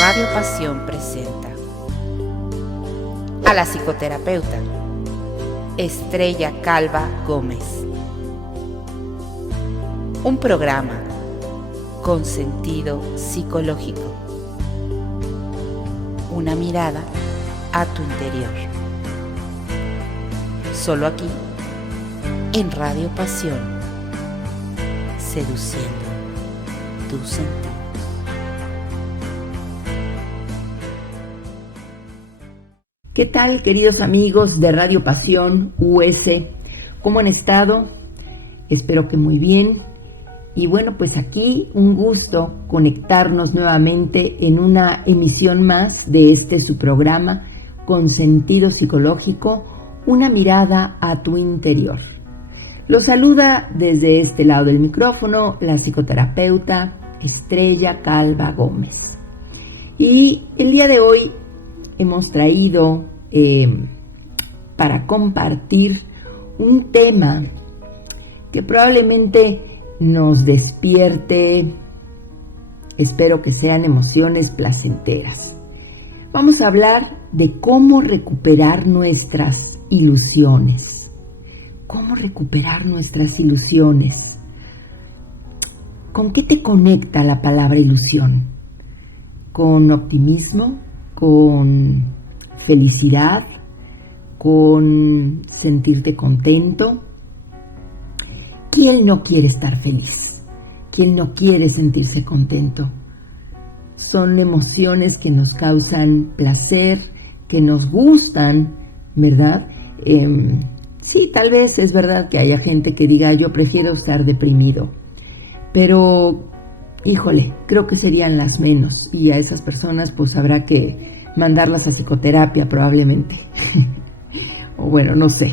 Radio Pasión presenta a la psicoterapeuta Estrella Calva Gómez. Un programa con sentido psicológico. Una mirada a tu interior. Solo aquí, en Radio Pasión, seduciendo tus sentidos. ¿Qué tal, queridos amigos de Radio Pasión US? ¿Cómo han estado? Espero que muy bien. Y bueno, pues aquí un gusto conectarnos nuevamente en una emisión más de su programa con sentido psicológico, una mirada a tu interior. Los saluda desde este lado del micrófono la psicoterapeuta Estrella Calva Gómez. Y el día de hoy hemos traído para compartir un tema que probablemente nos despierte, espero que sean emociones placenteras. Vamos a hablar de cómo recuperar nuestras ilusiones. ¿Cómo recuperar nuestras ilusiones? ¿Con qué te conecta la palabra ilusión? ¿Con optimismo? ¿Con felicidad? ¿Con sentirte contento? ¿Quién no quiere estar feliz? ¿Quién no quiere sentirse contento? Son emociones que nos causan placer, que nos gustan, ¿verdad? Sí, tal vez es verdad que haya gente que diga, yo prefiero estar deprimido, pero híjole, creo que serían las menos, y a esas personas pues habrá que mandarlas a psicoterapia probablemente. O bueno, no sé.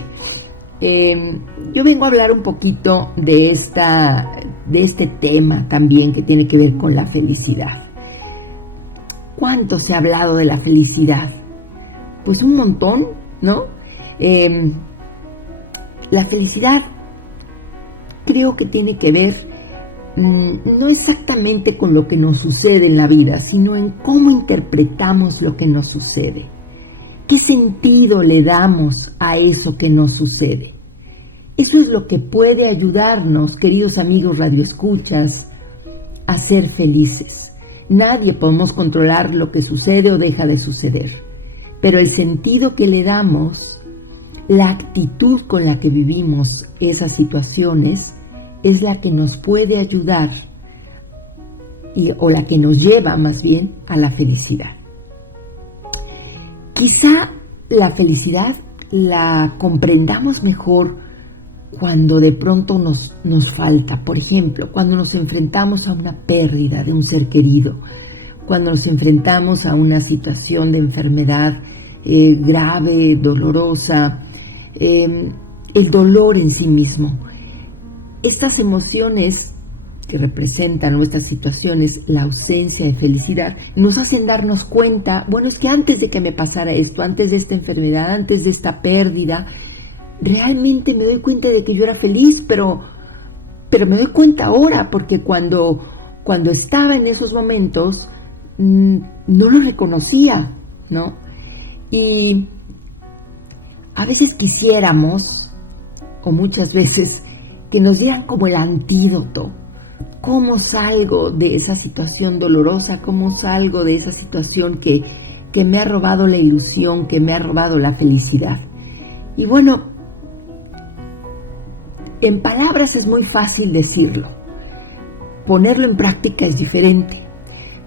Yo vengo a hablar un poquito de este tema también que tiene que ver con la felicidad. ¿Cuánto se ha hablado de la felicidad? Pues un montón, ¿no? La felicidad creo que tiene que ver no exactamente con lo que nos sucede en la vida, sino en cómo interpretamos lo que nos sucede. ¿Qué sentido le damos a eso que nos sucede? Eso es lo que puede ayudarnos, queridos amigos radioescuchas, a ser felices. Nadie podemos controlar lo que sucede o deja de suceder, pero el sentido que le damos, la actitud con la que vivimos esas situaciones, es la que nos puede ayudar o la que nos lleva más bien a la felicidad. Quizá la felicidad la comprendamos mejor cuando de pronto nos falta. Por ejemplo, cuando nos enfrentamos a una pérdida de un ser querido, cuando nos enfrentamos a una situación de enfermedad grave, dolorosa, el dolor en sí mismo. Estas emociones que representan nuestras situaciones, la ausencia de felicidad, nos hacen darnos cuenta, bueno, es que antes de que me pasara esto, antes de esta enfermedad, antes de esta pérdida, realmente me doy cuenta de que yo era feliz, pero me doy cuenta ahora, porque cuando estaba en esos momentos, no lo reconocía, ¿no? Y a veces quisiéramos, o muchas veces, que nos dieran como el antídoto. ¿Cómo salgo de esa situación dolorosa? ¿Cómo salgo de esa situación que me ha robado la ilusión, que me ha robado la felicidad? Y bueno, en palabras es muy fácil decirlo. Ponerlo en práctica es diferente.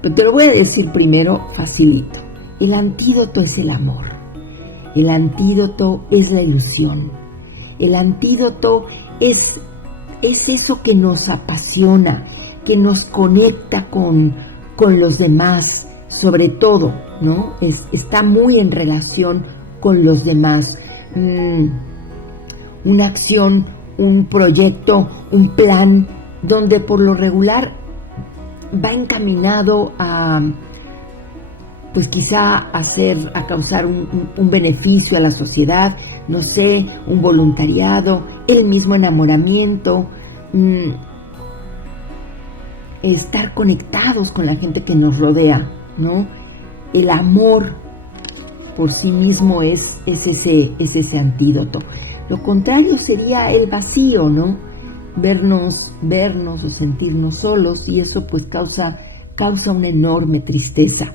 Pero te lo voy a decir primero facilito. El antídoto es el amor. El antídoto es la ilusión. El antídoto es eso que nos apasiona, que nos conecta con los demás, sobre todo, ¿no? Está muy en relación con los demás. Una acción, un proyecto, un plan, donde por lo regular va encaminado a, pues quizá a causar un beneficio a la sociedad, no sé, un voluntariado, el mismo enamoramiento, estar conectados con la gente que nos rodea, ¿no? el amor por sí mismo es ese antídoto. Lo contrario sería el vacío, ¿no? Vernos o sentirnos solos, y eso pues causa una enorme tristeza.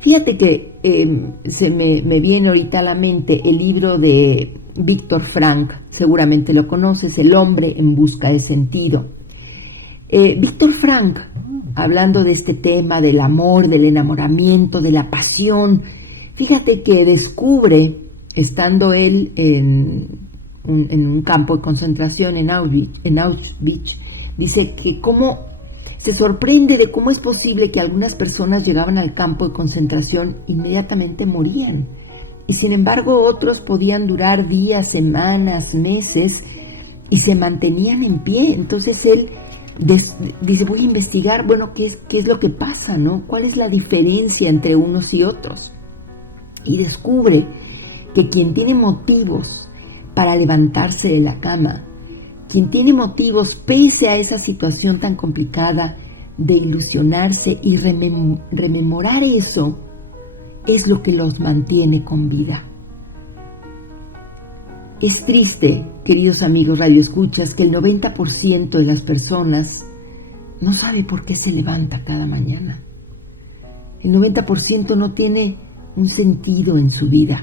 Fíjate que se me viene ahorita a la mente el libro de Viktor Frankl, seguramente lo conoces, El hombre en busca de sentido. Viktor Frankl, hablando de este tema del amor, del enamoramiento, de la pasión, fíjate que descubre, estando él en un campo de concentración en Auschwitz, dice que se sorprende de cómo es posible que algunas personas llegaban al campo de concentración e inmediatamente morían. Y sin embargo otros podían durar días, semanas, meses y se mantenían en pie. Entonces él dice, voy a investigar, bueno, ¿qué es lo que pasa, no? ¿Cuál es la diferencia entre unos y otros? Y descubre que quien tiene motivos para levantarse de la cama, quien tiene motivos pese a esa situación tan complicada de ilusionarse y rememorar eso, es lo que los mantiene con vida. Es triste, queridos amigos radioescuchas, que el 90% de las personas no sabe por qué se levanta cada mañana. El 90% no tiene un sentido en su vida.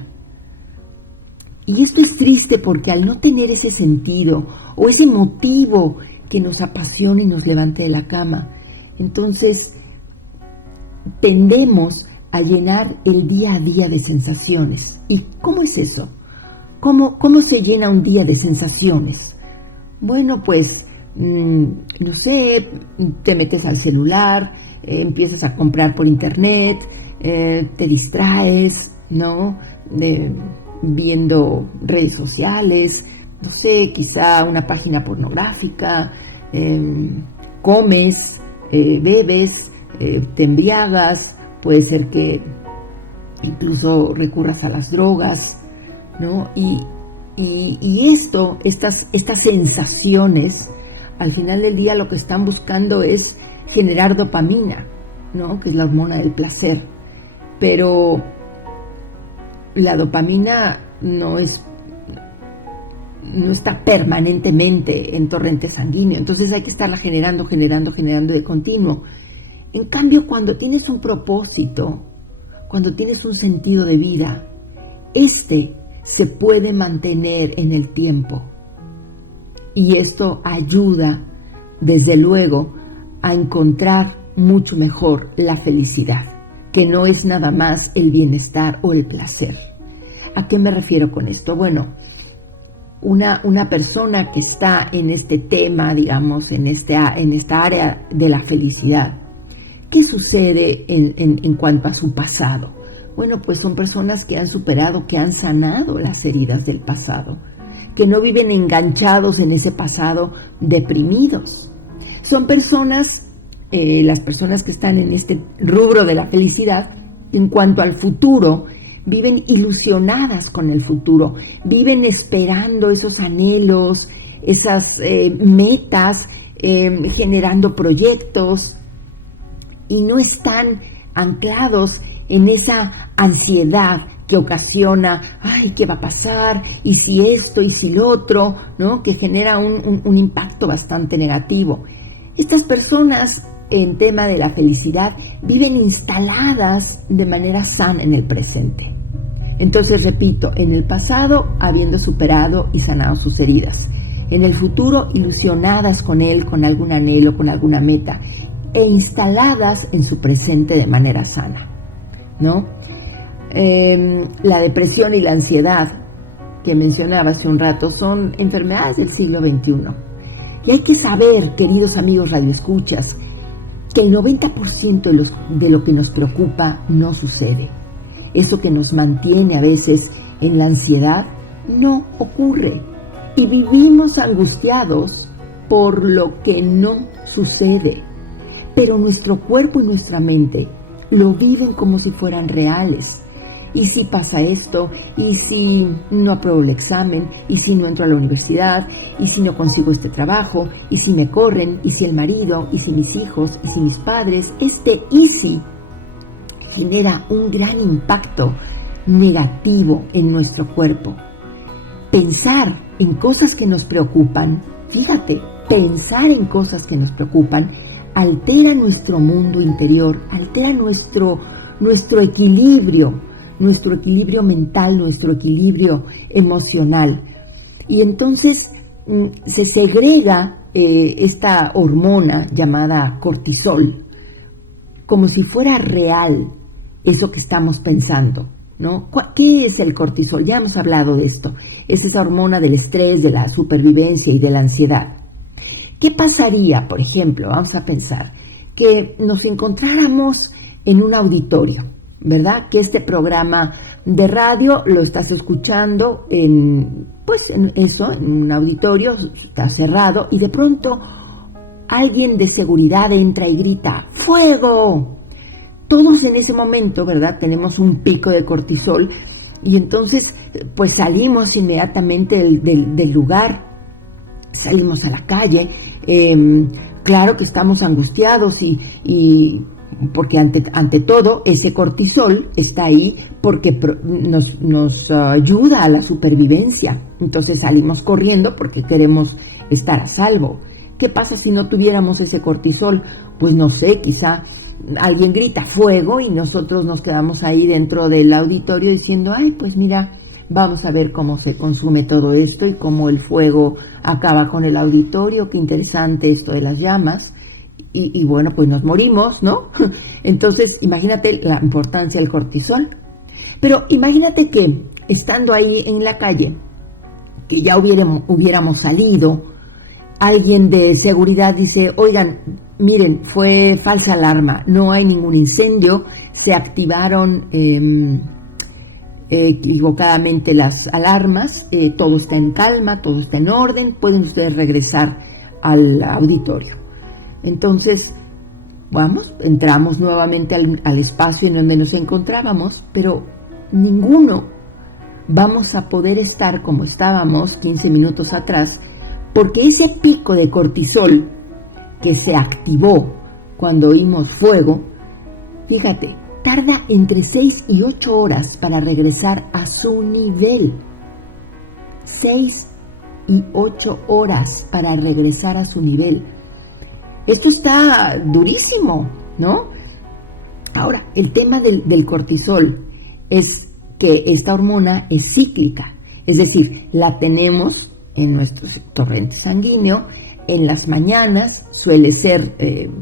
Y esto es triste porque al no tener ese sentido o ese motivo que nos apasione y nos levante de la cama, entonces tendemos a llenar el día a día de sensaciones. ¿Y cómo es eso? ¿Cómo se llena un día de sensaciones? Bueno, pues, no sé, te metes al celular, empiezas a comprar por internet, te distraes, ¿no? Viendo redes sociales, no sé, quizá una página pornográfica, comes, bebes, te embriagas, puede ser que incluso recurras a las drogas, ¿no? Y estas sensaciones, al final del día lo que están buscando es generar dopamina, ¿no? Que es la hormona del placer. Pero la dopamina no está permanentemente en torrente sanguíneo, entonces hay que estarla generando de continuo. En cambio, cuando tienes un propósito, cuando tienes un sentido de vida, se puede mantener en el tiempo. Y esto ayuda, desde luego, a encontrar mucho mejor la felicidad, que no es nada más el bienestar o el placer. ¿A qué me refiero con esto? Bueno, una persona que está en este tema, digamos, en esta área de la felicidad, ¿qué sucede en cuanto a su pasado? Bueno, pues son personas que han superado, que han sanado las heridas del pasado, que no viven enganchados en ese pasado deprimidos. Son personas, las personas que están en este rubro de la felicidad, en cuanto al futuro, viven ilusionadas con el futuro, viven esperando esos anhelos, esas metas, generando proyectos, y no están anclados en esa ansiedad que ocasiona, ay, ¿qué va a pasar? ¿Y si esto? ¿Y si lo otro? ¿No? Que genera un impacto bastante negativo. Estas personas, en tema de la felicidad, viven instaladas de manera sana en el presente. Entonces, repito, en el pasado, habiendo superado y sanado sus heridas. En el futuro, ilusionadas con él, con algún anhelo, con alguna meta, e instaladas en su presente de manera sana, ¿no? La depresión y la ansiedad que mencionaba hace un rato son enfermedades del siglo XXI. Y hay que saber, queridos amigos radioescuchas, que el 90% de lo que nos preocupa no sucede. Eso que nos mantiene a veces en la ansiedad no ocurre. Y vivimos angustiados por lo que no sucede. Pero nuestro cuerpo y nuestra mente lo viven como si fueran reales. ¿Y si pasa esto? ¿Y si no apruebo el examen? ¿Y si no entro a la universidad? ¿Y si no consigo este trabajo? ¿Y si me corren? ¿Y si el marido? ¿Y si mis hijos? ¿Y si mis padres? Este "y si" genera un gran impacto negativo en nuestro cuerpo. Pensar en cosas que nos preocupan, fíjate, pensar en cosas que nos preocupan altera nuestro mundo interior, altera nuestro equilibrio mental, nuestro equilibrio emocional. Y entonces se segrega esta hormona llamada cortisol, como si fuera real eso que estamos pensando, ¿no? ¿Qué es el cortisol? Ya hemos hablado de esto. Es esa hormona del estrés, de la supervivencia y de la ansiedad. ¿Qué pasaría, por ejemplo, vamos a pensar, que nos encontráramos en un auditorio, ¿verdad? Que este programa de radio lo estás escuchando en un auditorio, está cerrado, y de pronto alguien de seguridad entra y grita, ¡fuego! Todos en ese momento, ¿verdad? Tenemos un pico de cortisol y entonces pues salimos inmediatamente del lugar, salimos a la calle, claro que estamos angustiados y porque ante todo ese cortisol está ahí porque nos ayuda a la supervivencia, entonces salimos corriendo porque queremos estar a salvo. ¿Qué pasa si no tuviéramos ese cortisol? Pues no sé, quizá alguien grita fuego y nosotros nos quedamos ahí dentro del auditorio diciendo, ay, pues mira, vamos a ver cómo se consume todo esto y cómo el fuego acaba con el auditorio, qué interesante esto de las llamas, y bueno, pues nos morimos, ¿no? Entonces, imagínate la importancia del cortisol. Pero imagínate que estando ahí en la calle, que ya hubiéramos salido, alguien de seguridad dice, oigan, miren, fue falsa alarma, no hay ningún incendio, se activaron equivocadamente las alarmas, todo está en calma, todo está en orden, pueden ustedes regresar al auditorio. Entonces, entramos nuevamente al espacio en donde nos encontrábamos, pero ninguno vamos a poder estar como estábamos 15 minutos atrás, porque ese pico de cortisol que se activó cuando oímos fuego, fíjate, tarda entre 6 y 8 horas para regresar a su nivel. 6 y 8 horas para regresar a su nivel. Esto está durísimo, ¿no? Ahora, el tema del cortisol es que esta hormona es cíclica, es decir, la tenemos en nuestro torrente sanguíneo, en las mañanas suele ser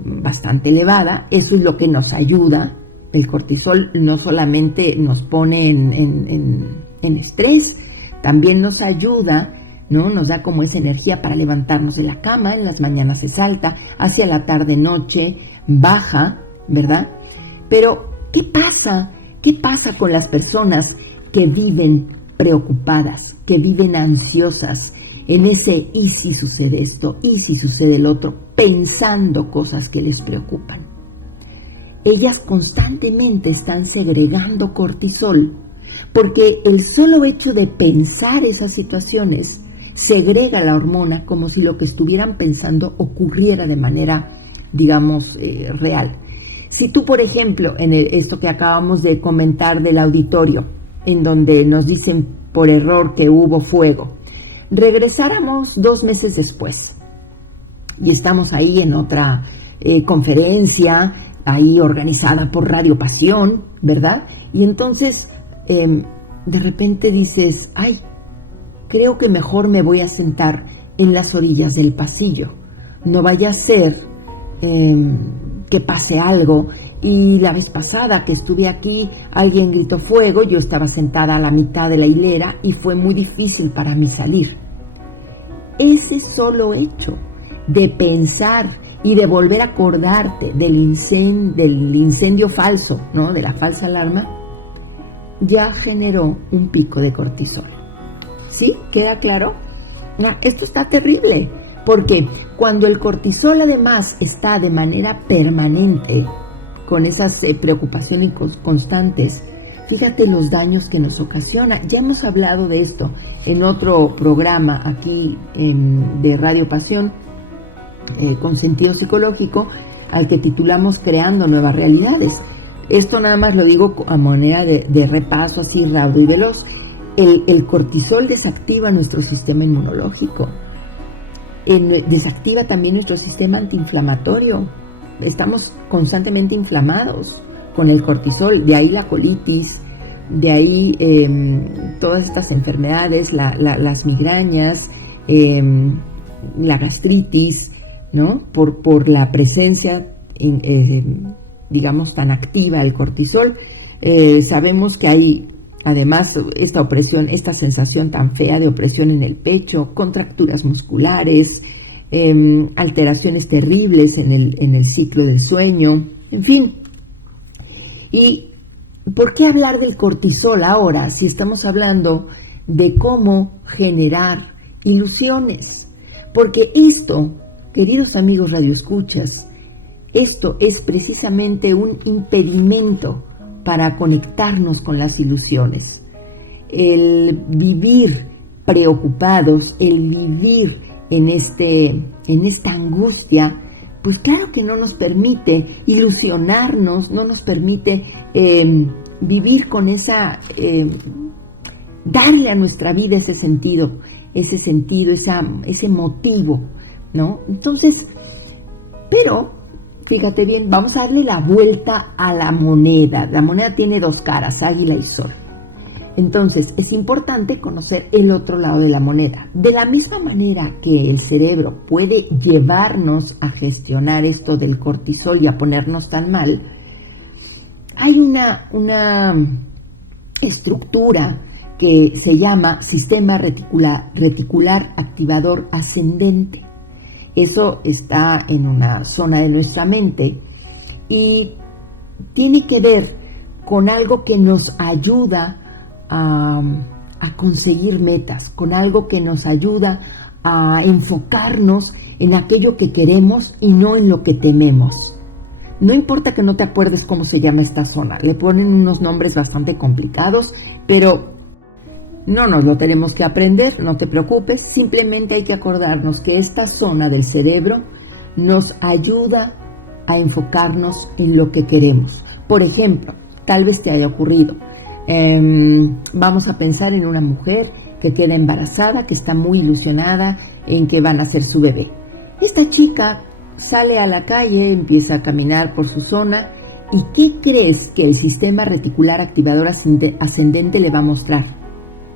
bastante elevada, eso es lo que nos ayuda. El cortisol no solamente nos pone en estrés, también nos ayuda, ¿no? Nos da como esa energía para levantarnos de la cama, en las mañanas es alta, hacia la tarde-noche baja, ¿verdad? Pero, ¿qué pasa? ¿Qué pasa con las personas que viven preocupadas, que viven ansiosas, en ese y si sucede esto, y si sucede el otro, pensando cosas que les preocupan? Ellas constantemente están segregando cortisol, porque el solo hecho de pensar esas situaciones segrega la hormona como si lo que estuvieran pensando ocurriera de manera, digamos, real. Si tú, por ejemplo, en esto que acabamos de comentar del auditorio, en donde nos dicen por error que hubo fuego, regresáramos 2 meses después y estamos ahí en otra conferencia, ahí organizada por Radio Pasión, ¿verdad? Y entonces de repente dices, ay, creo que mejor me voy a sentar en las orillas del pasillo, no vaya a ser que pase algo. Y la vez pasada que estuve aquí, alguien gritó fuego, yo estaba sentada a la mitad de la hilera y fue muy difícil para mí salir. Ese solo hecho de pensar y de volver a acordarte del incendio falso, ¿no? De la falsa alarma, ya generó un pico de cortisol. ¿Sí? ¿Queda claro? Esto está terrible, porque cuando el cortisol además está de manera permanente, con esas preocupaciones constantes, fíjate los daños que nos ocasiona. Ya hemos hablado de esto en otro programa aquí de Radio Pasión, con sentido psicológico, al que titulamos Creando Nuevas Realidades. Esto nada más lo digo a manera de repaso así rápido y veloz. El cortisol desactiva nuestro sistema inmunológico, desactiva también nuestro sistema antiinflamatorio. Estamos constantemente inflamados con el cortisol, de ahí la colitis, de ahí todas estas enfermedades, las migrañas, la gastritis, ¿no? Por la presencia, digamos, tan activa del cortisol. Sabemos que hay además esta opresión, esta sensación tan fea de opresión en el pecho, contracturas musculares, alteraciones terribles en el ciclo del sueño, en fin. ¿Y por qué hablar del cortisol ahora si estamos hablando de cómo generar ilusiones? Porque esto, queridos amigos radioescuchas, esto es precisamente un impedimento para conectarnos con las ilusiones. El vivir preocupados, el vivir en esta angustia, pues claro que no nos permite ilusionarnos, no nos permite vivir con darle a nuestra vida ese sentido, ese motivo, ¿no? Entonces, pero fíjate bien, vamos a darle la vuelta a la moneda. La moneda tiene dos caras, águila y sol. Entonces, es importante conocer el otro lado de la moneda. De la misma manera que el cerebro puede llevarnos a gestionar esto del cortisol y a ponernos tan mal, hay una estructura que se llama sistema reticular activador ascendente. Eso está en una zona de nuestra mente y tiene que ver con algo que nos ayuda a conseguir metas, con algo que nos ayuda a enfocarnos en aquello que queremos y no en lo que tememos. No importa que no te acuerdes cómo se llama esta zona, le ponen unos nombres bastante complicados, pero no nos lo tenemos que aprender, no te preocupes, simplemente hay que acordarnos que esta zona del cerebro nos ayuda a enfocarnos en lo que queremos. Por ejemplo, tal vez te haya ocurrido, vamos a pensar en una mujer que queda embarazada, que está muy ilusionada en que van a hacer su bebé. Esta chica sale a la calle, empieza a caminar por su zona, ¿y qué crees que el sistema reticular activador ascendente le va a mostrar?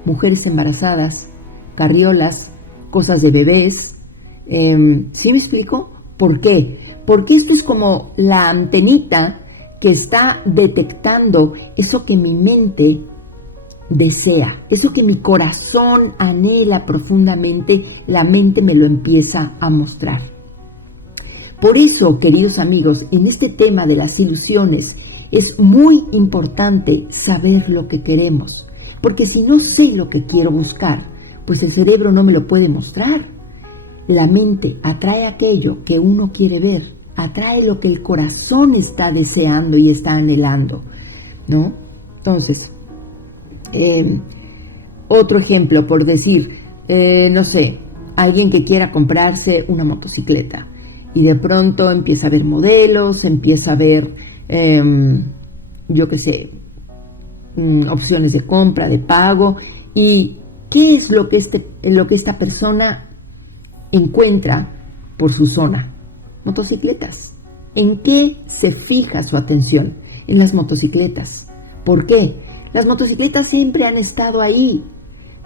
Mujeres embarazadas, carriolas, cosas de bebés. ¿Sí me explico? ¿Por qué? Porque esto es como la antenita que está detectando eso que mi mente desea, eso que mi corazón anhela profundamente, la mente me lo empieza a mostrar. Por eso, queridos amigos, en este tema de las ilusiones es muy importante saber lo que queremos. Porque si no sé lo que quiero buscar, pues el cerebro no me lo puede mostrar. La mente atrae aquello que uno quiere ver, atrae lo que el corazón está deseando y está anhelando, ¿no? Entonces, otro ejemplo, por decir, no sé, alguien que quiera comprarse una motocicleta y de pronto empieza a ver modelos, empieza a ver, yo qué sé, opciones de compra, de pago, y qué es lo que esta persona encuentra por su zona. Motocicletas. ¿En qué se fija su atención? En las motocicletas. ¿Por qué? Las motocicletas siempre han estado ahí,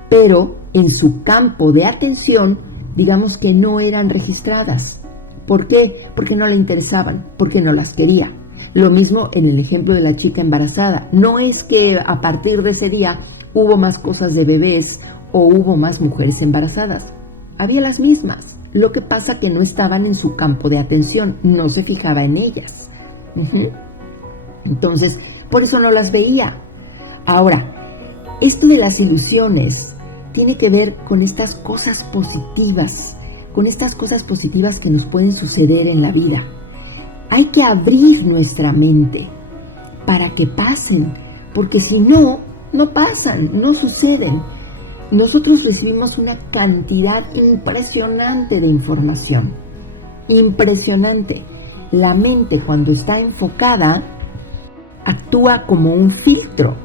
pero en su campo de atención, digamos que no eran registradas. ¿Por qué? Porque no le interesaban, porque no las quería. Lo mismo en el ejemplo de la chica embarazada. No es que a partir de ese día hubo más cosas de bebés o hubo más mujeres embarazadas. Había las mismas. Lo que pasa que no estaban en su campo de atención, no se fijaba en ellas. Entonces, por eso no las veía. Ahora, esto de las ilusiones tiene que ver con estas cosas positivas, que nos pueden suceder en la vida. Hay que abrir nuestra mente para que pasen, porque si no, no pasan, no suceden. Nosotros recibimos una cantidad impresionante de información, impresionante. La mente, cuando está enfocada, actúa como un filtro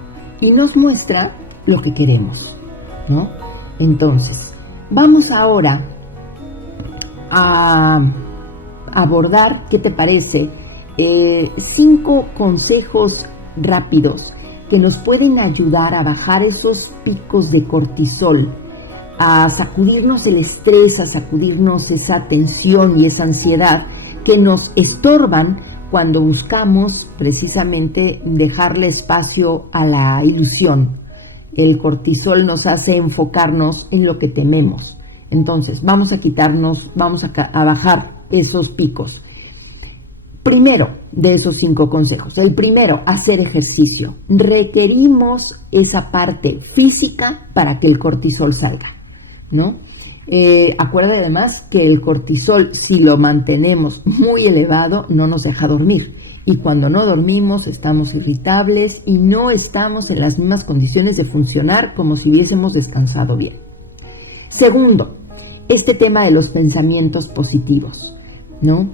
y nos muestra lo que queremos, ¿no? Entonces, vamos ahora a abordar, ¿qué te parece? 5 consejos rápidos que nos pueden ayudar a bajar esos picos de cortisol, a sacudirnos el estrés, a sacudirnos esa tensión y esa ansiedad que nos estorban cuando buscamos precisamente dejarle espacio a la ilusión. El cortisol nos hace enfocarnos en lo que tememos. Entonces, vamos a bajar esos picos. Primero de esos 5 consejos. El primero, hacer ejercicio. Requerimos esa parte física para que el cortisol salga, ¿no? Acuérdate además que el cortisol, si lo mantenemos muy elevado, no nos deja dormir. Y cuando no dormimos, estamos irritables y no estamos en las mismas condiciones de funcionar como si hubiésemos descansado bien. Segundo, este tema de los pensamientos positivos, ¿no?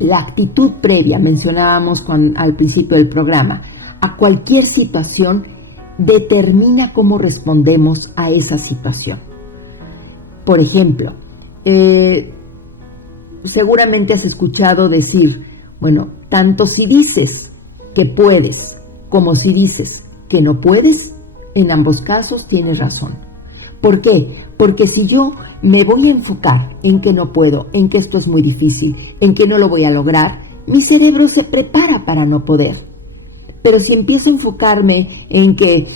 La actitud previa, mencionábamos al principio del programa, a cualquier situación determina cómo respondemos a esa situación. Por ejemplo, seguramente has escuchado decir, bueno, tanto si dices que puedes como si dices que no puedes, en ambos casos tienes razón. ¿Por qué? Porque si yo me voy a enfocar en que no puedo, en que esto es muy difícil, en que no lo voy a lograr, mi cerebro se prepara para no poder. Pero si empiezo a enfocarme en que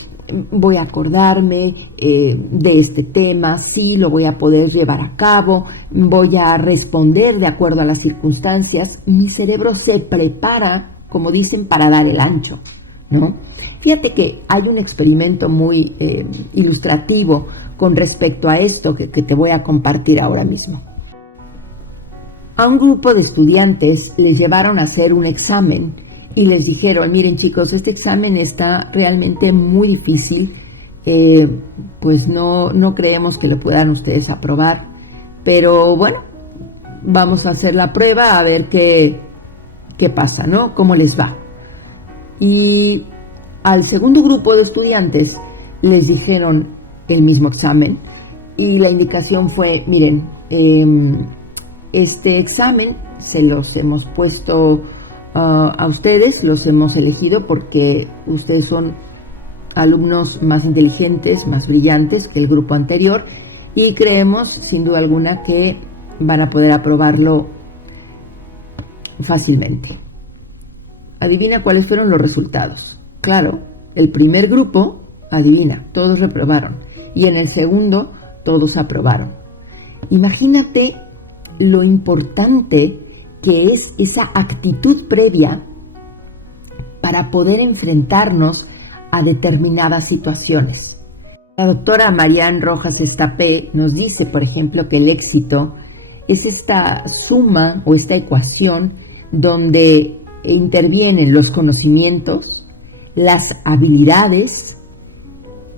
voy a acordarme de este tema, sí, lo voy a poder llevar a cabo, voy a responder de acuerdo a las circunstancias, mi cerebro se prepara, como dicen, para dar el ancho, ¿no? Fíjate que hay un experimento muy ilustrativo con respecto a esto que te voy a compartir ahora mismo. A un grupo de estudiantes les llevaron a hacer un examen y les dijeron, miren chicos, este examen está realmente muy difícil, pues no creemos que lo puedan ustedes aprobar, pero bueno, vamos a hacer la prueba a ver qué pasa, ¿no? ¿Cómo les va? Y al segundo grupo de estudiantes les dijeron el mismo examen y la indicación fue, miren, este examen se los hemos puesto a ustedes, los hemos elegido porque ustedes son alumnos más inteligentes, más brillantes que el grupo anterior y creemos sin duda alguna que van a poder aprobarlo fácilmente. Adivina cuáles fueron los resultados. Claro, el primer grupo, adivina, todos reprobaron y en el segundo todos aprobaron. Imagínate lo importante que es esa actitud previa para poder enfrentarnos a determinadas situaciones. La doctora Marian Rojas Estapé nos dice, por ejemplo, que el éxito es esta suma o esta ecuación donde intervienen los conocimientos, las habilidades,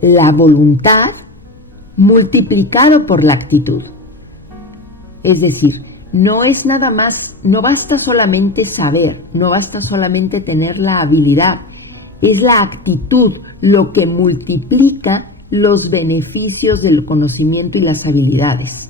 la voluntad, multiplicado por la actitud. Es decir, no es nada más, no basta solamente saber, no basta solamente tener la habilidad, es la actitud lo que multiplica los beneficios del conocimiento y las habilidades.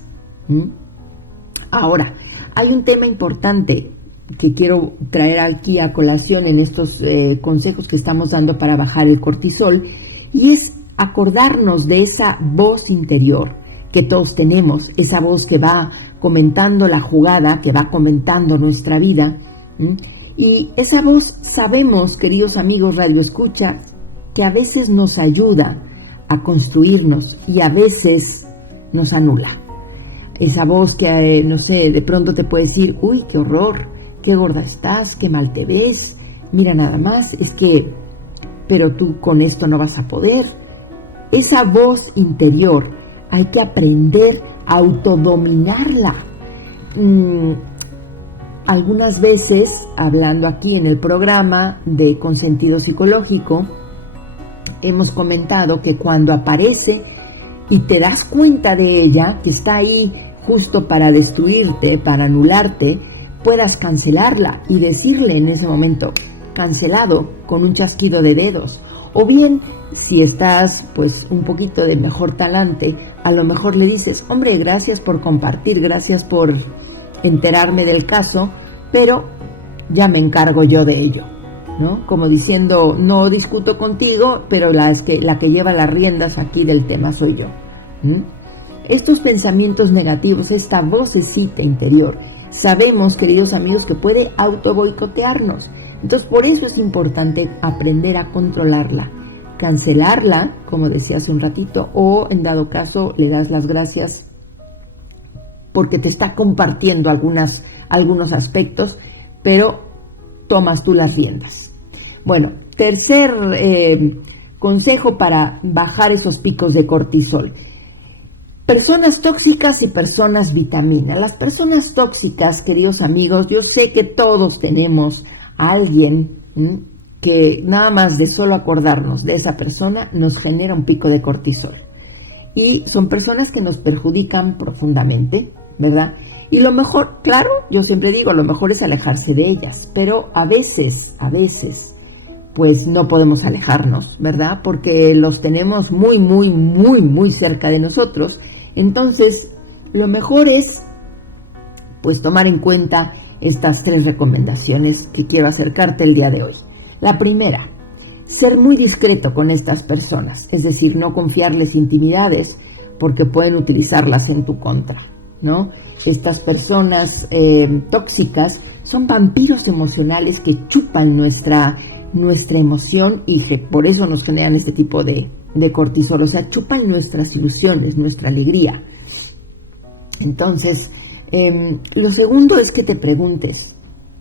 Ahora, hay un tema importante que quiero traer aquí a colación en estos consejos que estamos dando para bajar el cortisol, y es acordarnos de esa voz interior que todos tenemos, esa voz que va comentando la jugada, que va comentando nuestra vida. Y esa voz sabemos, queridos amigos radioescuchas, que a veces nos ayuda a construirnos y a veces nos anula. Esa voz que, no sé, de pronto te puede decir, uy, qué horror, qué gorda estás, qué mal te ves, mira nada más, es que, pero tú con esto no vas a poder. Esa voz interior hay que aprender a autodominarla. Algunas veces, hablando aquí en el programa de Consentido Psicológico, hemos comentado que cuando aparece y te das cuenta de ella, que está ahí justo para destruirte, para anularte, puedas cancelarla y decirle en ese momento, cancelado con un chasquido de dedos. O bien, si estás pues un poquito de mejor talante, a lo mejor le dices, hombre, gracias por compartir, gracias por enterarme del caso, pero ya me encargo yo de ello, ¿no? Como diciendo, no discuto contigo, pero la que lleva las riendas aquí del tema soy yo. Estos pensamientos negativos, esta vocecita interior, sabemos, queridos amigos, que puede auto boicotearnos. Entonces, por eso es importante aprender a controlarla, cancelarla, como decía hace un ratito, o en dado caso le das las gracias porque te está compartiendo algunos aspectos, pero tomas tú las riendas. Bueno, tercer consejo para bajar esos picos de cortisol. Personas tóxicas y personas vitamina. Las personas tóxicas, queridos amigos, yo sé que todos tenemos a alguien que nada más de solo acordarnos de esa persona nos genera un pico de cortisol. Y son personas que nos perjudican profundamente, ¿verdad? Y lo mejor, claro, yo siempre digo, lo mejor es alejarse de ellas, pero a veces, pues no podemos alejarnos, ¿verdad? Porque los tenemos muy cerca de nosotros. Entonces, lo mejor es, pues, tomar en cuenta estas 3 recomendaciones que quiero acercarte el día de hoy. La primera, ser muy discreto con estas personas, es decir, no confiarles intimidades porque pueden utilizarlas en tu contra, ¿no? Estas personas tóxicas son vampiros emocionales que chupan nuestra emoción y por eso nos generan este tipo de cortisol, o sea, chupan nuestras ilusiones, nuestra alegría. Entonces, lo segundo es que te preguntes,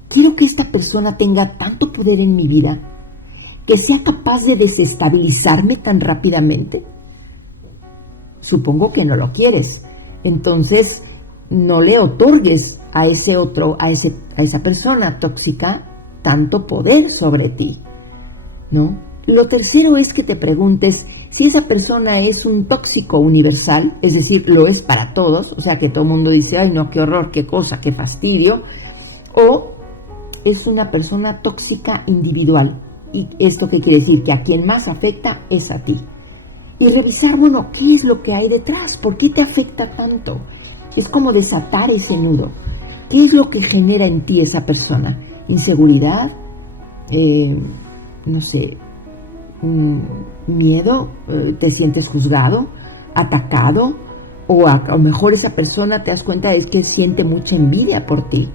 ¿quiero que esta persona tenga tanto poder en mi vida que sea capaz de desestabilizarme tan rápidamente? Supongo que no lo quieres. Entonces, no le otorgues a esa persona tóxica tanto poder sobre ti, ¿no? Lo tercero es que te preguntes si esa persona es un tóxico universal, es decir, lo es para todos, o sea que todo el mundo dice, ay no, qué horror, qué cosa, qué fastidio, o es una persona tóxica individual. ¿Y esto qué quiere decir? Que a quien más afecta es a ti. Y revisar, bueno, ¿qué es lo que hay detrás? ¿Por qué te afecta tanto? Es como desatar ese nudo. ¿Qué es lo que genera en ti esa persona? ¿Inseguridad? No sé, miedo, te sientes juzgado, atacado, o a lo mejor esa persona te das cuenta es que siente mucha envidia por ti,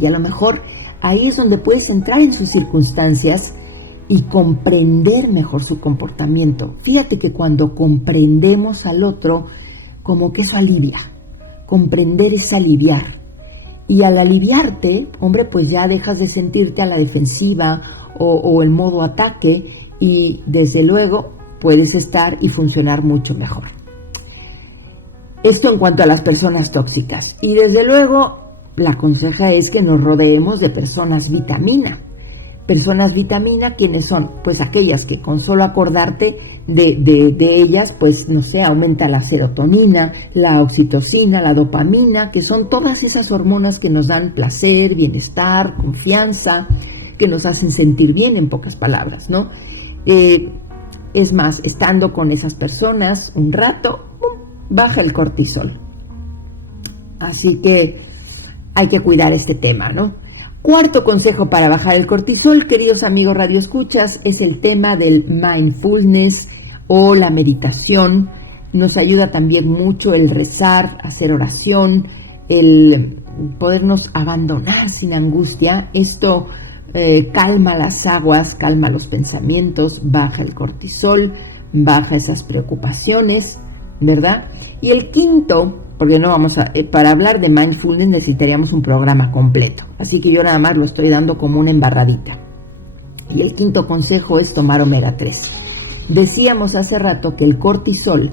y a lo mejor ahí es donde puedes entrar en sus circunstancias y comprender mejor su comportamiento. Fíjate que cuando comprendemos al otro, como que eso alivia. Comprender es aliviar, y al aliviarte, hombre, pues ya dejas de sentirte a la defensiva o en modo ataque, y desde luego puedes estar y funcionar mucho mejor. Esto en cuanto a las personas tóxicas. Y desde luego la conseja es que nos rodeemos de personas vitamina. Personas vitamina, ¿quiénes son? Pues aquellas que con solo acordarte de ellas, pues no sé, aumenta la serotonina, la oxitocina, la dopamina, que son todas esas hormonas que nos dan placer, bienestar, confianza, que nos hacen sentir bien, en pocas palabras, ¿no? Es más, estando con esas personas un rato, baja el cortisol. Así que hay que cuidar este tema, ¿no? Cuarto consejo para bajar el cortisol, queridos amigos radioescuchas, es el tema del mindfulness o la meditación. Nos ayuda también mucho el rezar, hacer oración, el podernos abandonar sin angustia. Esto calma las aguas, calma los pensamientos, baja el cortisol, baja esas preocupaciones, ¿verdad? Y el quinto, porque no vamos para hablar de mindfulness necesitaríamos un programa completo, así que yo nada más lo estoy dando como una embarradita. Y el quinto consejo es tomar omega 3. Decíamos hace rato que el cortisol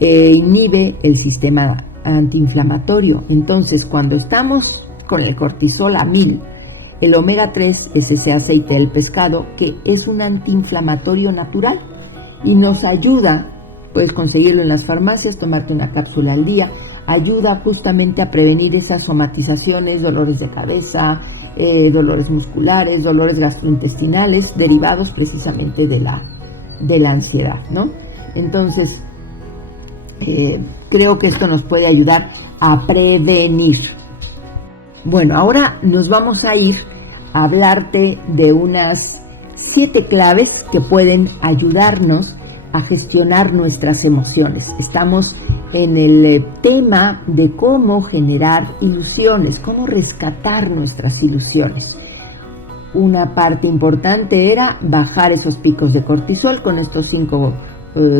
inhibe el sistema antiinflamatorio, entonces cuando estamos con el cortisol a 1000, el omega 3 es ese aceite del pescado que es un antiinflamatorio natural y nos ayuda, puedes conseguirlo en las farmacias, tomarte una cápsula al día, ayuda justamente a prevenir esas somatizaciones, dolores de cabeza, dolores musculares, dolores gastrointestinales, derivados precisamente de la ansiedad, ¿no? Entonces, creo que esto nos puede ayudar a prevenir. Bueno, ahora nos vamos a ir a hablarte de unas 7 claves que pueden ayudarnos a gestionar nuestras emociones. Estamos en el tema de cómo generar ilusiones, cómo rescatar nuestras ilusiones. Una parte importante era bajar esos picos de cortisol con estos 5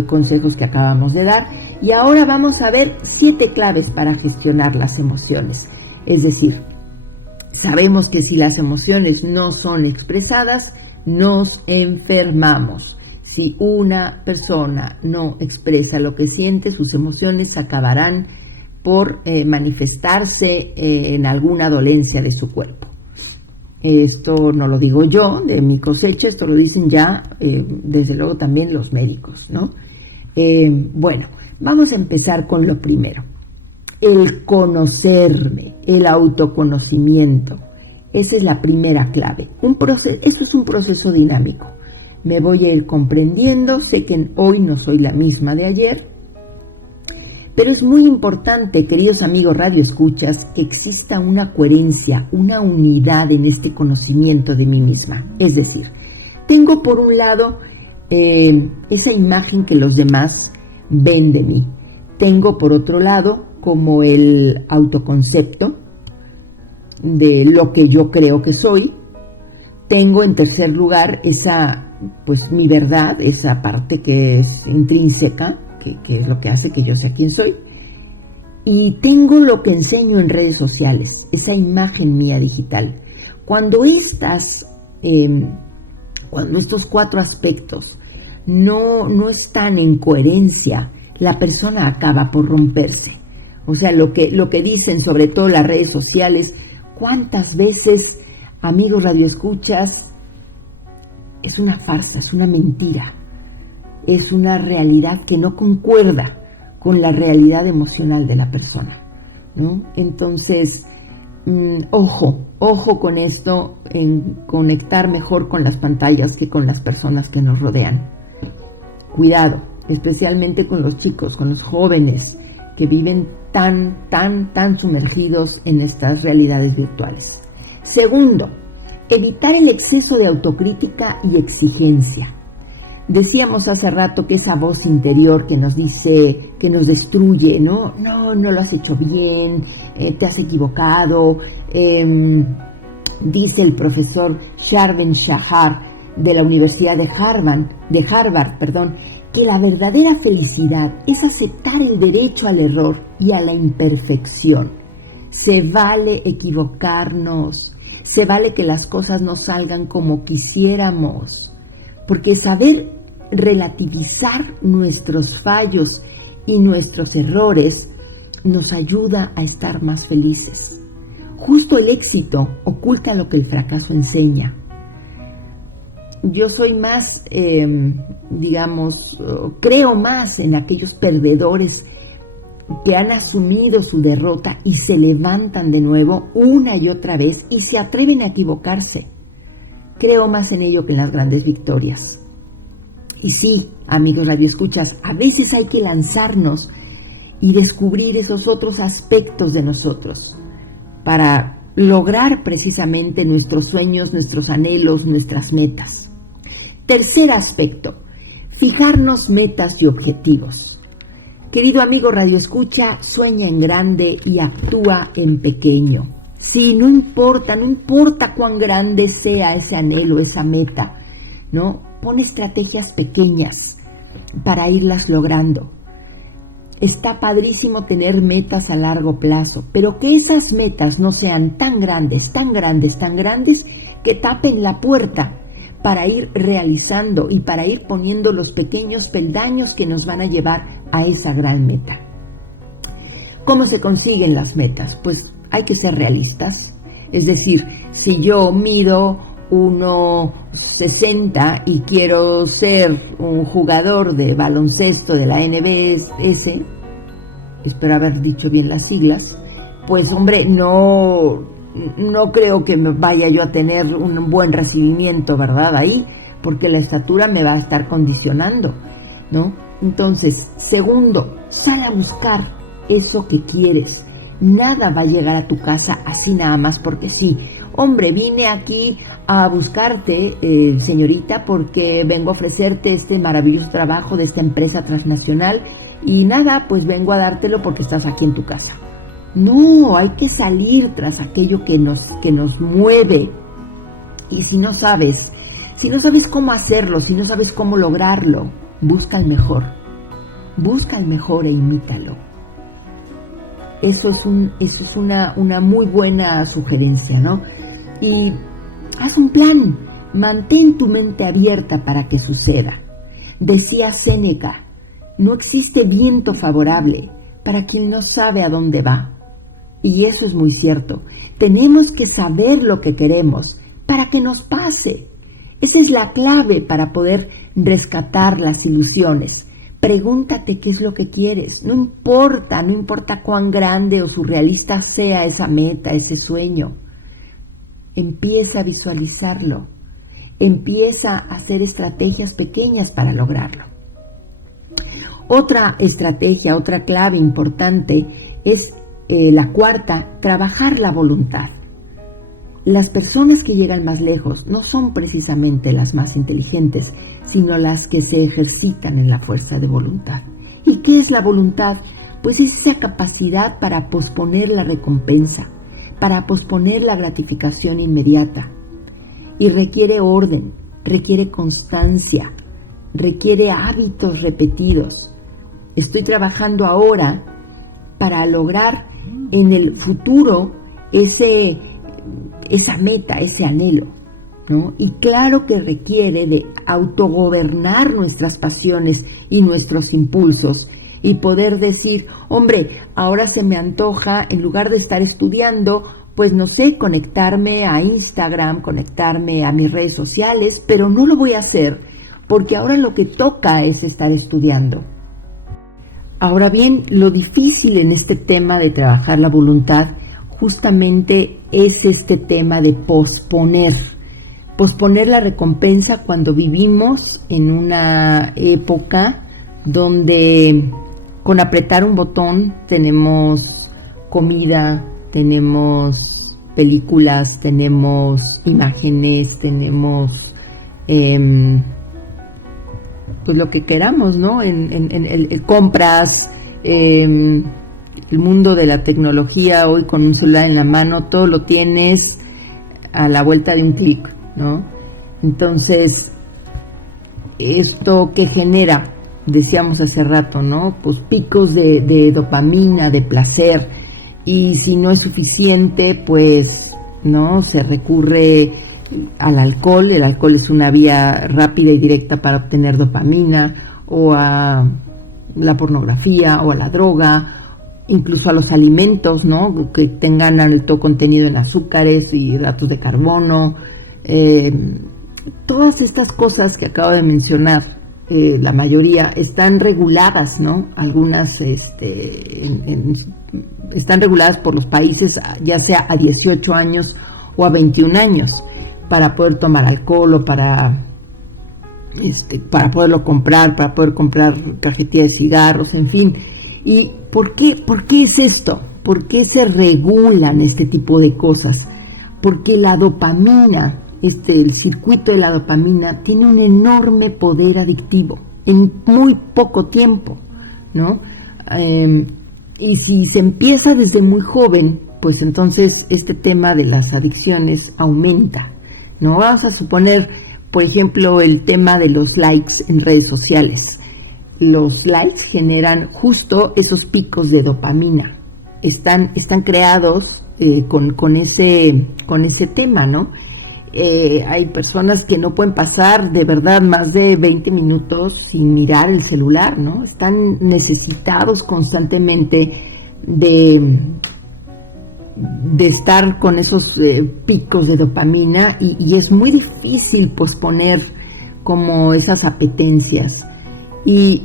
consejos que acabamos de dar. Y ahora vamos a ver 7 claves para gestionar las emociones. Es decir, sabemos que si las emociones no son expresadas, nos enfermamos. Si una persona no expresa lo que siente, sus emociones acabarán por manifestarse en alguna dolencia de su cuerpo. Esto no lo digo yo, de mi cosecha, esto lo dicen ya, desde luego también los médicos, ¿no? Bueno, vamos a empezar con lo primero. El conocerme, el autoconocimiento. Esa es la primera clave. Esto es un proceso dinámico. Me voy a ir comprendiendo, sé que hoy no soy la misma de ayer, pero es muy importante, queridos amigos radioescuchas, que exista una coherencia, una unidad en este conocimiento de mí misma. Es decir, tengo por un lado esa imagen que los demás ven de mí. Tengo por otro lado como el autoconcepto de lo que yo creo que soy. Tengo en tercer lugar mi verdad, esa parte que es intrínseca, que es lo que hace que yo sea quien soy. Y tengo lo que enseño en redes sociales, esa imagen mía digital. Cuando estos 4 aspectos no están en coherencia, la persona acaba por romperse. O sea, lo que dicen sobre todo las redes sociales, ¿cuántas veces, amigos radioescuchas, es una farsa, es una mentira, es una realidad que no concuerda con la realidad emocional de la persona, ¿no? Entonces, ojo con esto, en conectar mejor con las pantallas que con las personas que nos rodean. Cuidado, especialmente con los chicos, con los jóvenes que viven tan sumergidos en estas realidades virtuales. Segundo, evitar el exceso de autocrítica y exigencia. Decíamos hace rato que esa voz interior que nos dice, que nos destruye, no lo has hecho bien, te has equivocado. Dice el profesor Sharven Shahar de la Universidad de Harvard, que la verdadera felicidad es aceptar el derecho al error y a la imperfección. Se vale equivocarnos, se vale que las cosas no salgan como quisiéramos, porque saber relativizar nuestros fallos y nuestros errores nos ayuda a estar más felices. Justo el éxito oculta lo que el fracaso enseña. Yo soy más, creo más en aquellos perdedores que han asumido su derrota y se levantan de nuevo una y otra vez y se atreven a equivocarse. Creo más en ello que en las grandes victorias. Y sí, amigos radioescuchas, a veces hay que lanzarnos y descubrir esos otros aspectos de nosotros para lograr precisamente nuestros sueños, nuestros anhelos, nuestras metas. Tercer aspecto, fijarnos metas y objetivos. Querido amigo radioescucha, sueña en grande y actúa en pequeño. Sí, no importa cuán grande sea ese anhelo, esa meta, ¿no? Pon estrategias pequeñas para irlas logrando. Está padrísimo tener metas a largo plazo, pero que esas metas no sean tan grandes, que tapen la puerta para ir realizando y para ir poniendo los pequeños peldaños que nos van a llevar a esa gran meta. ¿Cómo se consiguen las metas? Pues hay que ser realistas. Es decir, si yo mido 1,60 y quiero ser un jugador de baloncesto de la NBS, espero haber dicho bien las siglas, pues hombre, no no creo que me vaya yo a tener un buen recibimiento, ¿verdad? Ahí, porque la estatura me va a estar condicionando, ¿no? Entonces, segundo, sal a buscar eso que quieres. Nada va a llegar a tu casa así nada más porque sí. Hombre, vine aquí a buscarte, señorita, porque vengo a ofrecerte este maravilloso trabajo de esta empresa transnacional y nada, pues vengo a dártelo porque estás aquí en tu casa. No, hay que salir tras aquello que nos mueve. Y si no sabes cómo hacerlo, si no sabes cómo lograrlo, busca el mejor e imítalo. Eso es una muy buena sugerencia, ¿no? Y haz un plan, mantén tu mente abierta para que suceda. Decía Séneca, no existe viento favorable para quien no sabe a dónde va. Y eso es muy cierto. Tenemos que saber lo que queremos para que nos pase. Esa es la clave para poder rescatar las ilusiones. Pregúntate qué es lo que quieres. No importa cuán grande o surrealista sea esa meta, ese sueño. Empieza a visualizarlo. Empieza a hacer estrategias pequeñas para lograrlo. Otra estrategia, otra clave importante es la cuarta, trabajar la voluntad. Las personas que llegan más lejos no son precisamente las más inteligentes, sino las que se ejercitan en la fuerza de voluntad. ¿Y qué es la voluntad? Pues es esa capacidad para posponer la recompensa, para posponer la gratificación inmediata. Y requiere orden, requiere constancia, requiere hábitos repetidos. Estoy trabajando ahora para lograr en el futuro esa meta, ese anhelo, ¿no? Y claro que requiere de autogobernar nuestras pasiones y nuestros impulsos y poder decir, hombre, ahora se me antoja, en lugar de estar estudiando, pues no sé, conectarme a Instagram, conectarme a mis redes sociales, pero no lo voy a hacer porque ahora lo que toca es estar estudiando. Ahora bien, lo difícil en este tema de trabajar la voluntad justamente es este tema de posponer la recompensa cuando vivimos en una época donde con apretar un botón tenemos comida, tenemos películas, tenemos imágenes, tenemos pues lo que queramos, ¿no? En compras, el mundo de la tecnología, hoy con un celular en la mano, todo lo tienes a la vuelta de un clic, ¿no? Entonces, esto que genera, decíamos hace rato, ¿no? Pues picos de dopamina, de placer, y si no es suficiente, pues, ¿no? Se recurre al alcohol. El alcohol es una vía rápida y directa para obtener dopamina, o a la pornografía, o a la droga, incluso a los alimentos, ¿no? Que tengan alto contenido en azúcares y hidratos de carbono. Todas estas cosas que acabo de mencionar, la mayoría están reguladas, ¿no? Algunas están reguladas por los países, ya sea a 18 años o a 21 años, para poder tomar alcohol o para poderlo comprar, para poder comprar cajetilla de cigarros, en fin. ¿Y por qué es esto? ¿Por qué se regulan este tipo de cosas? Porque la dopamina, el circuito de la dopamina tiene un enorme poder adictivo en muy poco tiempo, ¿no? Y si se empieza desde muy joven, pues entonces este tema de las adicciones aumenta, ¿no? Vamos a suponer, por ejemplo, el tema de los likes en redes sociales. Los likes generan justo esos picos de dopamina. Están creados con ese tema, ¿no? Hay personas que no pueden pasar de verdad más de 20 minutos sin mirar el celular, ¿no? Están necesitados constantemente de estar con esos picos de dopamina y es muy difícil posponer como esas apetencias. Y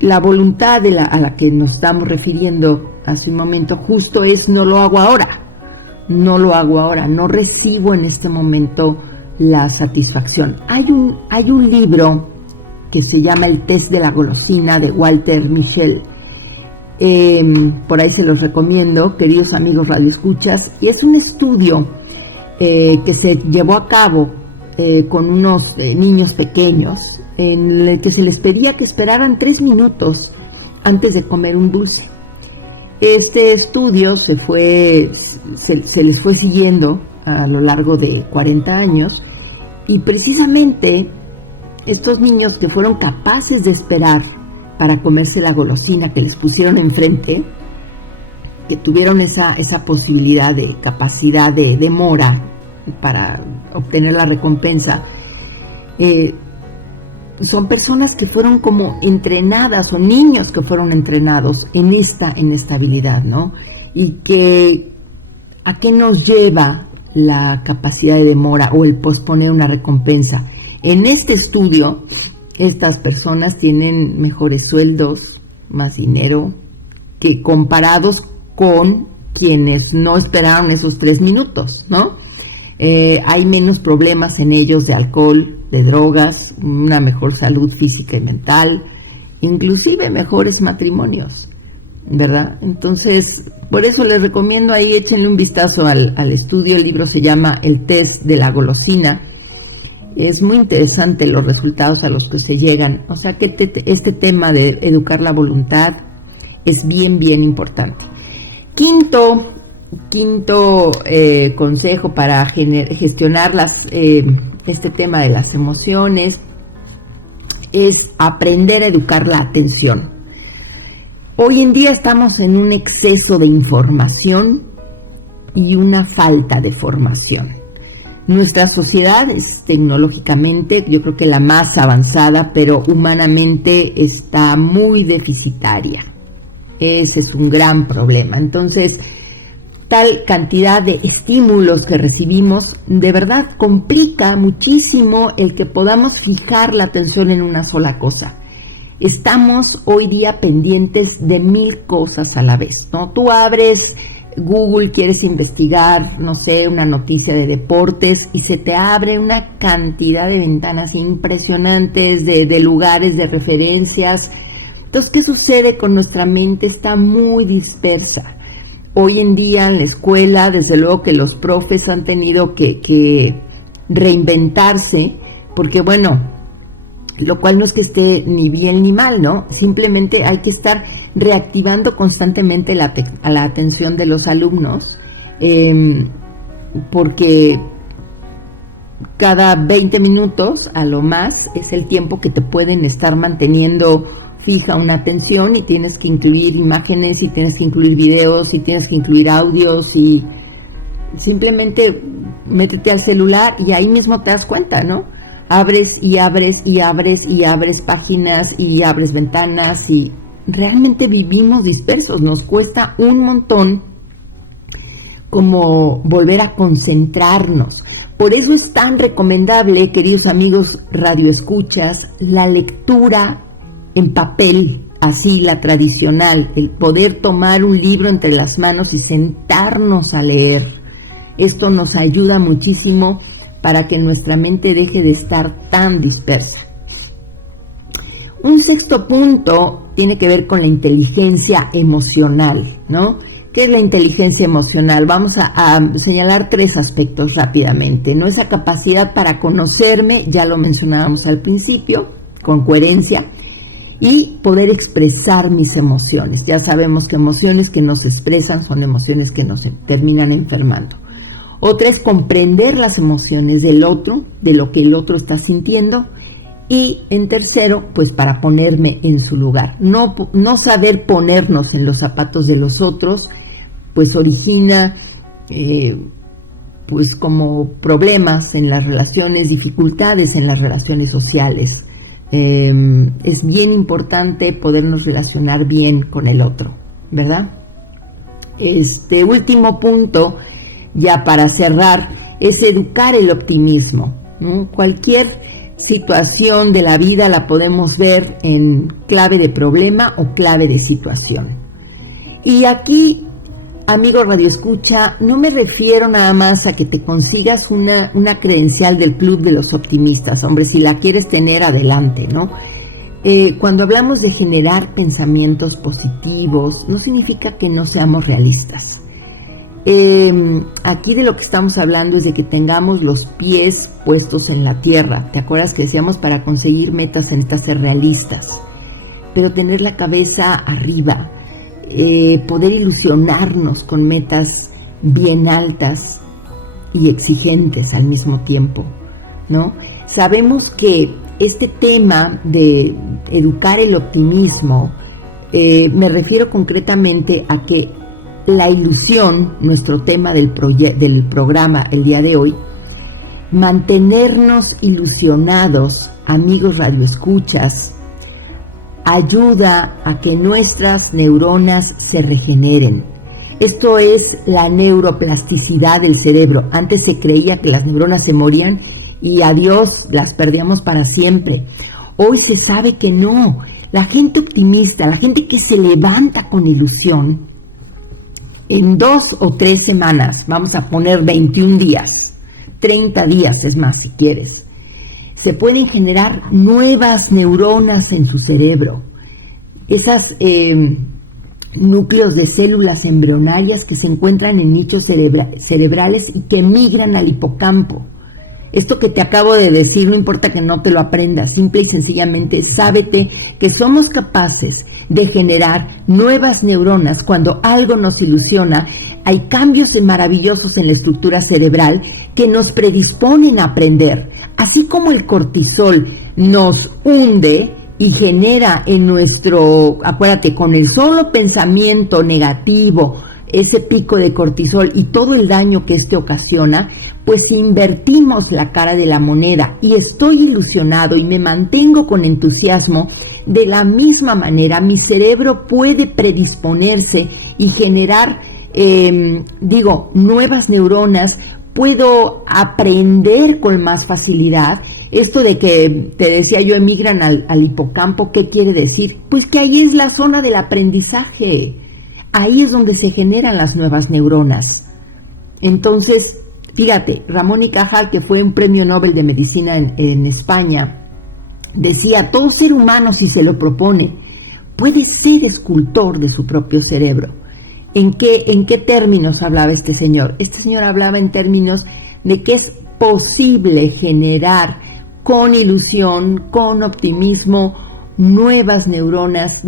la voluntad a la que nos estamos refiriendo hace un momento justo es no lo hago ahora, no lo hago ahora, no recibo en este momento la satisfacción. Hay un libro que se llama El test de la golosina, de Walter Mischel. Por ahí se los recomiendo, queridos amigos radioescuchas, y es un estudio que se llevó a cabo con unos niños pequeños, en el que se les pedía que esperaran 3 minutos antes de comer un dulce. Este estudio se les fue siguiendo a lo largo de 40 años, y precisamente estos niños que fueron capaces de esperar para comerse la golosina que les pusieron enfrente, que tuvieron esa posibilidad de capacidad de demora para obtener la recompensa, son personas que fueron como entrenadas, o niños que fueron entrenados en esta habilidad, ¿no? Y ¿a qué nos lleva la capacidad de demora o el posponer una recompensa? En este estudio, estas personas tienen mejores sueldos, más dinero, que comparados con quienes no esperaron esos 3 minutos, ¿no? Hay menos problemas en ellos de alcohol, de drogas, una mejor salud física y mental, inclusive mejores matrimonios, ¿verdad? Entonces, por eso les recomiendo ahí, échenle un vistazo al estudio. El libro se llama El test de la golosina. Es muy interesante los resultados a los que se llegan. O sea que este tema de educar la voluntad es bien, bien importante. Quinto consejo para gestionar este tema de las emociones es aprender a educar la atención. Hoy en día estamos en un exceso de información y una falta de formación. Nuestra sociedad es tecnológicamente, yo creo que la más avanzada, pero humanamente está muy deficitaria. Ese es un gran problema. Entonces, tal cantidad de estímulos que recibimos, de verdad complica muchísimo el que podamos fijar la atención en una sola cosa. Estamos hoy día pendientes de 1000 cosas a la vez, ¿no? Tú abres Google, quieres investigar, no sé, una noticia de deportes, y se te abre una cantidad de ventanas impresionantes, de lugares, de referencias. Entonces, ¿qué sucede con nuestra mente? Está muy dispersa. Hoy en día en la escuela, desde luego que los profes han tenido que reinventarse, porque bueno, lo cual no es que esté ni bien ni mal, ¿no? Simplemente hay que estar reactivando constantemente la atención de los alumnos, porque cada 20 minutos a lo más es el tiempo que te pueden estar manteniendo fija una atención, y tienes que incluir imágenes, y tienes que incluir videos, y tienes que incluir audios, y simplemente métete al celular y ahí mismo te das cuenta, ¿no? Abres y abres y abres y abres páginas y abres ventanas, y realmente vivimos dispersos. Nos cuesta un montón como volver a concentrarnos. Por eso es tan recomendable, queridos amigos radioescuchas, la lectura en papel, así la tradicional, el poder tomar un libro entre las manos y sentarnos a leer. Esto nos ayuda muchísimo para que nuestra mente deje de estar tan dispersa. Un sexto punto tiene que ver con la inteligencia emocional, ¿no? ¿Qué es la inteligencia emocional? Vamos a señalar 3 aspectos rápidamente, ¿no? Esa capacidad para conocerme, ya lo mencionábamos al principio, con coherencia, y poder expresar mis emociones. Ya sabemos que emociones que no se expresan son emociones que nos terminan enfermando. Otra es comprender las emociones del otro, de lo que el otro está sintiendo. Y en tercero, pues para ponerme en su lugar. No saber ponernos en los zapatos de los otros, pues origina pues como problemas en las relaciones, dificultades en las relaciones sociales. Es bien importante podernos relacionar bien con el otro, ¿verdad? Este último punto, ya para cerrar, es educar el optimismo, ¿no? Cualquier situación de la vida la podemos ver en clave de problema o clave de situación. Y aquí amigo Radio Escucha, no me refiero nada más a que te consigas una credencial del Club de los Optimistas. Hombre, si la quieres tener, adelante, ¿no? Cuando hablamos de generar pensamientos positivos, no significa que no seamos realistas. Aquí de lo que estamos hablando es de que tengamos los pies puestos en la tierra. ¿Te acuerdas que decíamos para conseguir metas se necesita ser realistas? Pero tener la cabeza arriba, poder ilusionarnos con metas bien altas y exigentes al mismo tiempo, ¿no? Sabemos que este tema de educar el optimismo, me refiero concretamente a que la ilusión, nuestro tema del programa el día de hoy, mantenernos ilusionados, amigos radioescuchas, ayuda a que nuestras neuronas se regeneren. Esto es la neuroplasticidad del cerebro. Antes se creía que las neuronas se morían y adiós, las perdíamos para siempre. Hoy se sabe que no. La gente optimista, la gente que se levanta con ilusión, en 2 o 3 semanas, vamos a poner 21 días, 30 días es más si quieres, se pueden generar nuevas neuronas en su cerebro. Esas núcleos de células embrionarias que se encuentran en nichos cerebrales y que migran al hipocampo. Esto que te acabo de decir, no importa que no te lo aprendas, simple y sencillamente sábete que somos capaces de generar nuevas neuronas cuando algo nos ilusiona. Hay cambios maravillosos en la estructura cerebral que nos predisponen a aprender. Así como el cortisol nos hunde y genera en nuestro, acuérdate, con el solo pensamiento negativo, ese pico de cortisol y todo el daño que este ocasiona, pues invertimos la cara de la moneda y estoy ilusionado y me mantengo con entusiasmo, de la misma manera mi cerebro puede predisponerse y generar, nuevas neuronas, puedo aprender con más facilidad. Esto de que te decía yo, emigran al hipocampo, ¿qué quiere decir? Pues que ahí es la zona del aprendizaje. Ahí es donde se generan las nuevas neuronas. Entonces, fíjate, Ramón y Cajal, que fue un premio Nobel de Medicina en España, decía, todo ser humano, si se lo propone, puede ser escultor de su propio cerebro. ¿En qué términos hablaba este señor? Este señor hablaba en términos de que es posible generar con ilusión, con optimismo, nuevas neuronas,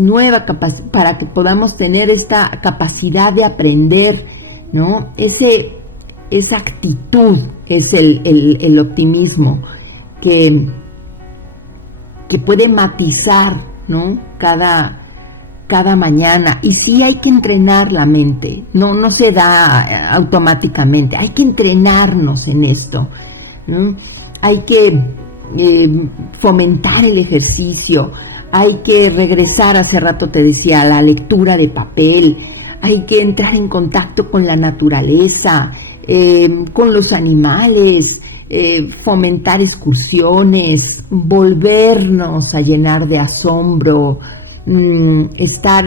para que podamos tener esta capacidad de aprender, ¿no? Esa actitud es el optimismo que puede matizar, ¿no? Cada mañana. Y sí hay que entrenar la mente, no se da automáticamente, hay que entrenarnos en esto, ¿no? Hay que fomentar el ejercicio, hay que regresar, hace rato te decía, a la lectura de papel, hay que entrar en contacto con la naturaleza, con los animales, fomentar excursiones, volvernos a llenar de asombro, estar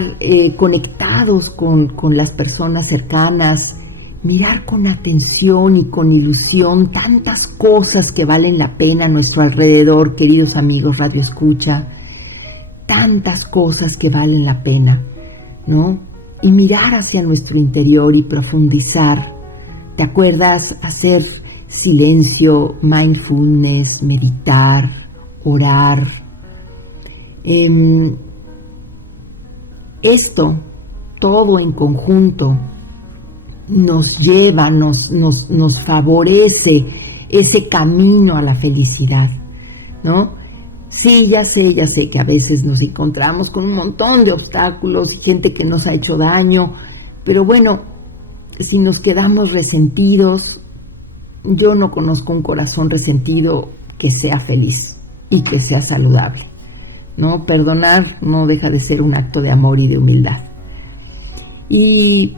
conectados con las personas cercanas, mirar con atención y con ilusión tantas cosas que valen la pena a nuestro alrededor, queridos amigos Radio Escucha, tantas cosas que valen la pena, ¿no? Y mirar hacia nuestro interior y profundizar. ¿Te acuerdas? Hacer silencio, mindfulness, meditar, orar. Esto, todo en conjunto, nos lleva, nos favorece ese camino a la felicidad, ¿no? Sí, ya sé que a veces nos encontramos con un montón de obstáculos y gente que nos ha hecho daño, pero bueno, si nos quedamos resentidos, yo no conozco un corazón resentido que sea feliz y que sea saludable, ¿no? Perdonar no deja de ser un acto de amor y de humildad. Y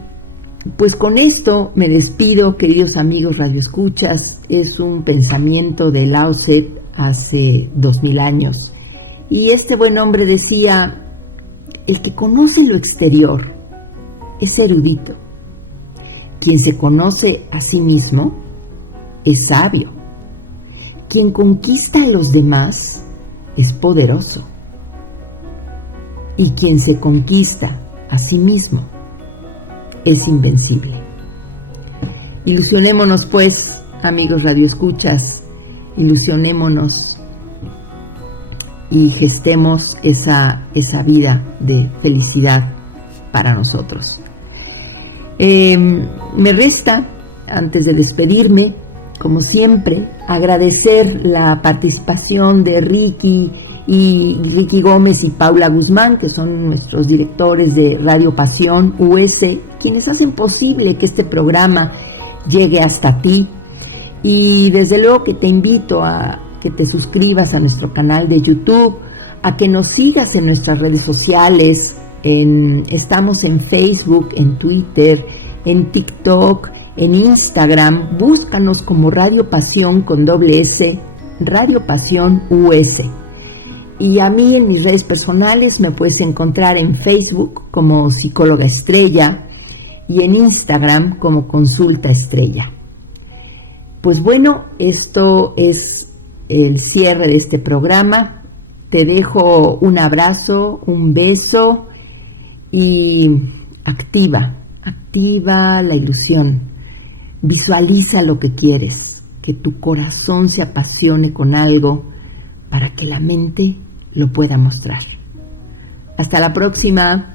pues con esto me despido, queridos amigos radioescuchas. Es un pensamiento de Lao Tse hace 2000 años. Y este buen hombre decía, el que conoce lo exterior es erudito, Quien se conoce a sí mismo es sabio. Quien conquista a los demás es poderoso. Y quien se conquista a sí mismo es invencible. Ilusionémonos pues, amigos radioescuchas, ilusionémonos y gestemos esa vida de felicidad para nosotros. Me resta, antes de despedirme, como siempre, agradecer la participación de Ricky Gómez y Paula Guzmán, que son nuestros directores de Radio Pasión US, quienes hacen posible que este programa llegue hasta ti. Y desde luego que te invito a que te suscribas a nuestro canal de YouTube, a que nos sigas en nuestras redes sociales. Estamos en Facebook, en Twitter, en TikTok, en Instagram. Búscanos como Radio Pasión con S, Radio Pasión US. Y a mí en mis redes personales me puedes encontrar en Facebook como Psicóloga Estrella y en Instagram como Consulta Estrella. Pues bueno, esto es el cierre de este programa. Te dejo un abrazo, un beso y activa la ilusión. Visualiza lo que quieres, que tu corazón se apasione con algo para que la mente lo pueda mostrar. Hasta la próxima.